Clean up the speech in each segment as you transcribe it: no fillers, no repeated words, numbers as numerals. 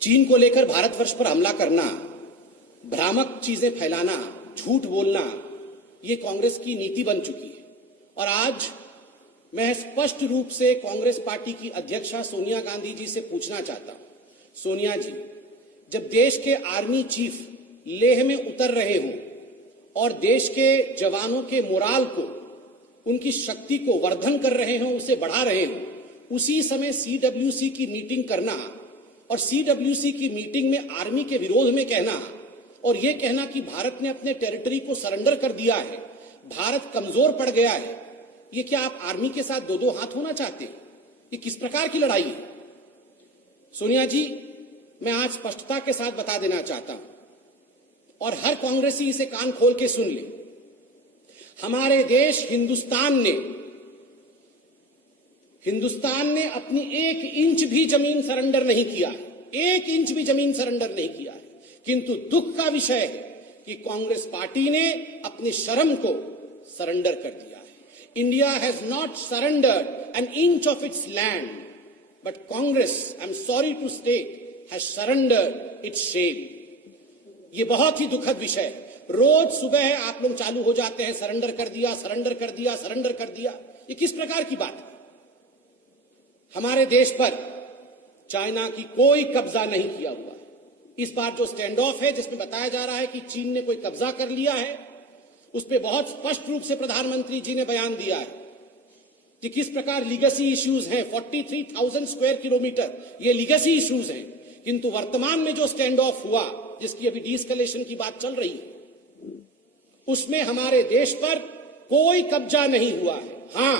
चीन को लेकर भारतवर्ष पर हमला करना, भ्रामक चीजें फैलाना, झूठ बोलना, ये कांग्रेस की नीति बन चुकी है। और आज मैं स्पष्ट रूप से कांग्रेस पार्टी की अध्यक्षा सोनिया गांधी जी से पूछना चाहता हूं, सोनिया जी, जब देश के आर्मी चीफ लेह में उतर रहे हों और देश के जवानों के मोराल को, उनकी शक्ति को वर्धन कर रहे हों, उसे बढ़ा रहे हों, उसी समय सीडब्ल्यूसी की मीटिंग करना और सीडब्ल्यूसी की मीटिंग में आर्मी के विरोध में कहना और यह कहना कि भारत ने अपने टेरिटरी को सरेंडर कर दिया है, भारत कमजोर पड़ गया है, ये क्या आप आर्मी के साथ दो दो हाथ होना चाहते हैं? ये किस प्रकार की लड़ाई है? सोनिया जी, मैं आज स्पष्टता के साथ बता देना चाहता हूं और हर कांग्रेसी इसे कान खोल के सुन ले, हमारे देश हिंदुस्तान ने अपनी 1 इंच भी जमीन सरेंडर नहीं किया है, 1 इंच भी जमीन सरेंडर नहीं किया है। किंतु दुख का विषय है कि कांग्रेस पार्टी ने अपनी शर्म को सरेंडर कर दिया है। India has not surrendered an inch of its land, but Congress, I am sorry to state, has surrendered its shame. ये बहुत ही दुखद विषय है। रोज सुबह आप लोग चालू हो जाते हैं, सरेंडर कर दिया, सरेंडर कर दिया, सरेंडर कर दिया। ये किस प्रकार की बात है? हमारे देश पर चाइना की कोई कब्जा नहीं किया हुआ है। इस बार जो स्टैंड ऑफ है, जिसमें बताया जा रहा है कि चीन ने कोई कब्जा कर लिया है, उस पर बहुत स्पष्ट रूप से प्रधानमंत्री जी ने बयान दिया है कि किस प्रकार लीगेसी इश्यूज हैं। 43,000 स्क्वायर किलोमीटर ये लीगेसी इश्यूज हैं। किंतु वर्तमान में जो स्टैंड ऑफ हुआ, जिसकी अभी डीएस्केलेशन की बात चल रही है, उसमें हमारे देश पर कोई कब्जा नहीं हुआ है। हां,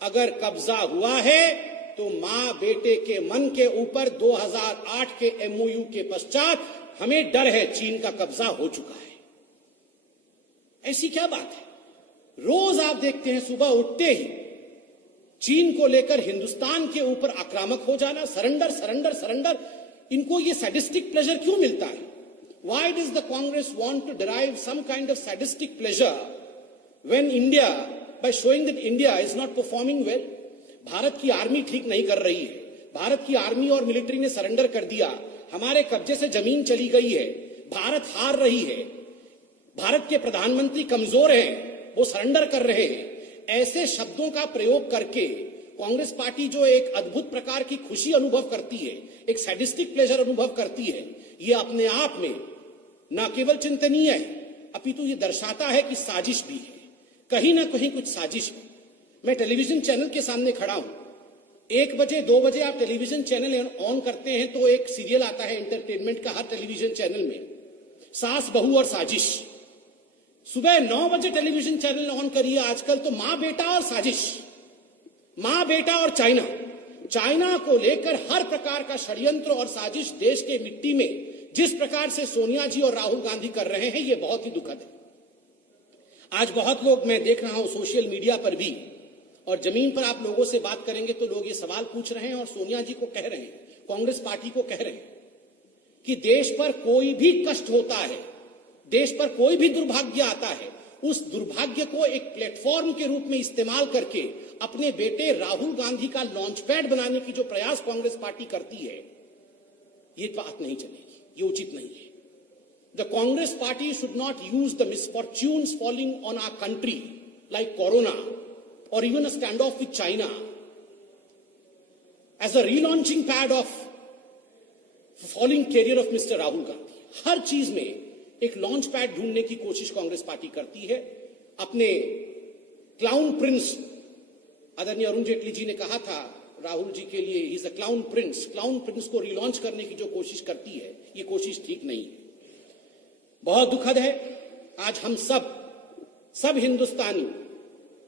अगर कब्जा हुआ है तो मां बेटे के मन के ऊपर 2008 के एमओयू के पश्चात हमें डर है, चीन का कब्जा हो चुका है। ऐसी क्या बात है? रोज आप देखते हैं सुबह उठते ही चीन को लेकर हिंदुस्तान के ऊपर आक्रामक हो जाना, सरेंडर सरेंडर सरेंडर। इनको ये सैडिस्टिक प्लेजर क्यों मिलता है? Why does the Congress want to derive some kind of sadistic pleasure when India, by showing that India is not performing well? Bharat की आर्मी ठीक नहीं कर रही है, भारत की आर्मी और मिलिट्री ने सरेंडर कर दिया, हमारे कब्जे से जमीन चली गई है, भारत हार रही है, भारत के प्रधानमंत्री कमजोर हैं, वो सरेंडर कर रहे हैं। ऐसे शब्दों का प्रयोग करके कांग्रेस पार्टी जो एक अद्भुत प्रकार की खुशी अनुभव करती है, एक सैडिस्टिक प्लेजर अनुभव करती है, ये अपने आप में न केवल चिंतनीय है, अपितु ये दर्शाता है कि साजिश भी है, कहीं ना कहीं कुछ साजिश है। मैं टेलीविजन चैनल के सामने खड़ा हूं, 1 बजे 2 बजे आप टेलीविजन चैनल ऑन करते हैं तो एक सीरियल आता है एंटरटेनमेंट का हर टेलीविजन चैनल में, सास बहू और साजिश। सुबह 9 बजे टेलीविजन चैनल ऑन करिए आजकल तो मां बेटा और साजिश, मां बेटा और चाइना, चाइना को लेकर हर प्रकार का षड्यंत्र और साजिश देश के मिट्टी में जिस प्रकार से सोनिया जी और राहुल गांधी कर रहे हैं, ये बहुत ही दुखद है। आज बहुत लोग, मैं देख रहा हूं सोशल मीडिया पर भी, और जमीन पर आप लोगों से बात करेंगे तो लोग ये सवाल पूछ रहे हैं और सोनिया जी को कह रहे हैं, कांग्रेस पार्टी को कह रहे हैं कि देश पर कोई भी कष्ट होता है, देश पर कोई भी दुर्भाग्य आता है, उस दुर्भाग्य को एक प्लेटफॉर्म के रूप में इस्तेमाल करके अपने बेटे राहुल गांधी का लॉन्च पैड बनाने की जो प्रयास कांग्रेस पार्टी करती है, ये बात नहीं चलेगी, ये उचित नहीं है। The Congress party should not use the misfortunes falling on our country like corona or even a standoff with China as a relaunching pad of falling career of Mr. Rahul Gandhi. हर चीज में एक लॉन्च पैड ढूंढने की कोशिश Congress party करती है। अपने clown Prince, आदरणीय अरुण जेटली जी ने कहा था राहुल जी के लिए, he is a clown Prince, clown Prince को रिलॉन्च करने की जो कोशिश करती है, ये कोशिश ठीक नहीं है। बहुत दुखद है। आज हम सब हिंदुस्तानी,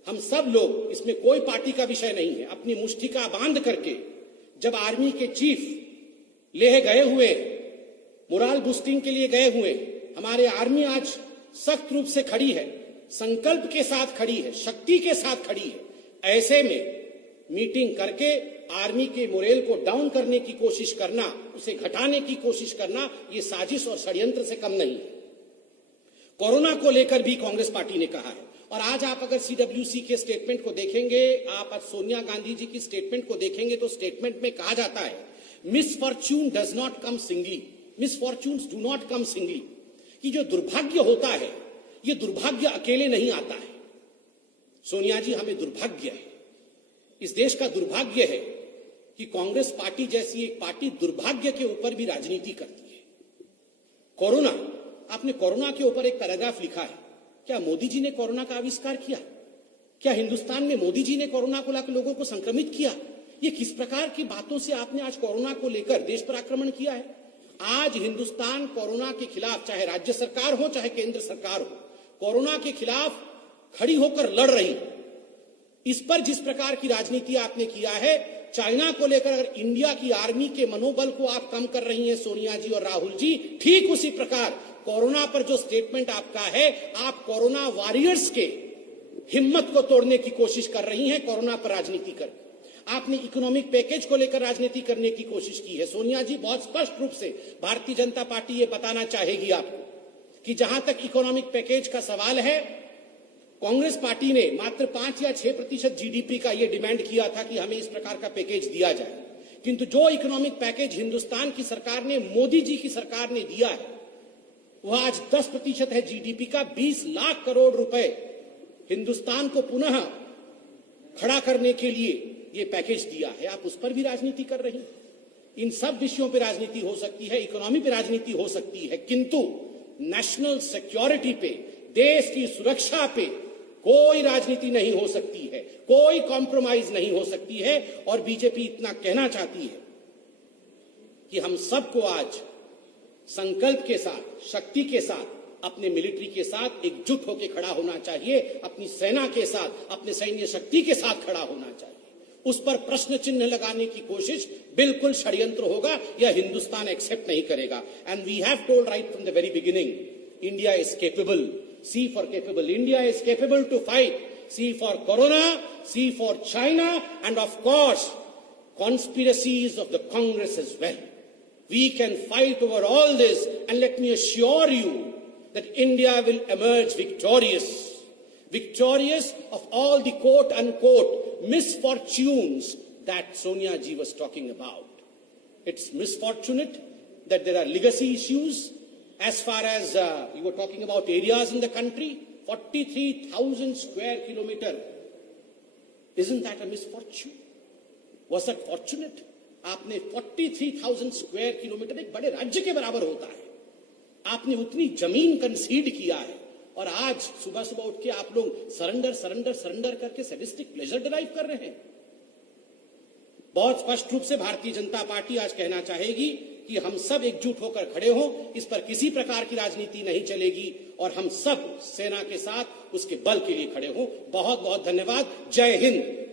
हम सब लोग, इसमें कोई पार्टी का विषय नहीं है, अपनी मुष्टिका बांध करके जब आर्मी के चीफ लेह गए हुए, मोराल बूस्टिंग के लिए गए हुए, हमारे आर्मी आज सख्त रूप से खड़ी है, संकल्प के साथ खड़ी है, शक्ति के साथ खड़ी है। ऐसे में मीटिंग करके आर्मी के मोरल को डाउन करने की कोशिश करना, उसे घटाने की कोशिश करना, ये साजिश और षड्यंत्र से कम नहीं है। कोरोना को लेकर भी कांग्रेस पार्टी ने कहा है, और आज आप अगर सीडब्ल्यूसी के स्टेटमेंट को देखेंगे, आप आज सोनिया गांधी जी की स्टेटमेंट को देखेंगे तो स्टेटमेंट में कहा जाता है misfortune does not come singly, misfortunes do not come singly. कि जो दुर्भाग्य होता है, ये दुर्भाग्य अकेले नहीं आता है। सोनिया जी, हमें दुर्भाग्य है, इस देश का दुर्भाग्य है कि कांग्रेस पार्टी जैसी एक पार्टी दुर्भाग्य के ऊपर भी राजनीति करती है। कोरोना, आपने कोरोना के ऊपर एक पैराग्राफ लिखा है। क्या मोदी जी ने कोरोना का आविष्कार किया? क्या हिंदुस्तान में मोदी जी ने कोरोना को लेकर लोगों को संक्रमित किया? ये किस प्रकार की बातों से आपने आज कोरोना को लेकर देश पर आक्रमण किया है? आज हिंदुस्तान कोरोना के खिलाफ, चाहे राज्य सरकार हो चाहे केंद्र सरकार हो, कोरोना के खिलाफ खड़ी होकर लड़ रही। इस पर जिस प्रकार की राजनीति आपने किया है, चाइना को लेकर अगर इंडिया की आर्मी के मनोबल को आप कम कर रही हैं सोनिया जी और राहुल जी, ठीक उसी प्रकार कोरोना पर जो स्टेटमेंट आपका है, आप कोरोना वॉरियर्स के हिम्मत को तोड़ने की कोशिश कर रही हैं कोरोना पर राजनीति कर। आपने इकोनॉमिक पैकेज को लेकर राजनीति करने की कोशिश की है। सोनिया जी, बहुत स्पष्ट रूप से भारतीय जनता पार्टी ये बताना चाहेगी आपको कि जहां तक इकोनॉमिक पैकेज का सवाल है, कांग्रेस पार्टी ने मात्र 5 या 6% जीडीपी का यह डिमांड किया था कि हमें इस प्रकार का पैकेज दिया जाए, किंतु जो इकोनॉमिक पैकेज हिंदुस्तान की सरकार ने, मोदी जी की सरकार ने दिया है, वह आज 10% है जीडीपी का। 20 लाख करोड़ रुपए हिंदुस्तान को पुनः खड़ा करने के लिए ये पैकेज दिया है। आप उस पर भी राजनीति कर रही हैं। इन सब विषयों पर राजनीति हो सकती है, इकोनॉमी पे राजनीति हो सकती है, किंतु नेशनल सिक्योरिटी पे, देश की सुरक्षा पे कोई राजनीति नहीं हो सकती है, कोई कॉम्प्रोमाइज नहीं हो सकती है। और बीजेपी इतना कहना चाहती है कि हम सबको आज संकल्प के साथ, शक्ति के साथ, अपने मिलिट्री के साथ एकजुट होकर खड़ा होना चाहिए, अपनी सेना के साथ, अपने सैन्य शक्ति के साथ खड़ा होना चाहिए। उस पर प्रश्न चिन्ह लगाने की कोशिश बिल्कुल षड्यंत्र होगा, यह हिंदुस्तान एक्सेप्ट नहीं करेगा। And we have told right from the very beginning, India is capable, C for capable. India is capable to fight. C for Corona, C for China, and of course, conspiracies of the Congress as well. We can fight over all this, and let me assure you that India will emerge victorious. Victorious of all the quote-unquote misfortunes that Sonia ji was talking about. It's misfortunate that there are legacy issues. As far as you were talking about areas in the country, 43,000 square kilometer. Isn't that a misfortune? Was that fortunate? आपने 43,000 square kilometre, एक बड़े राज्य के बराबर होता है, आपने उतनी जमीन कंसीड किया है, और आज सुबह सुबह उठ के आप लोग सरेंडर करके सैडिस्टिक प्लेजर डिराइव कर रहे हैं। बहुत स्पष्ट रूप से भारतीय जनता पार्टी आज कहना चाहेगी कि हम सब एकजुट होकर खड़े हों, इस पर किसी प्रकार की राजनीति नहीं चलेगी, और हम सब सेना के साथ उसके बल के लिए खड़े हों। बहुत बहुत धन्यवाद। जय हिंद।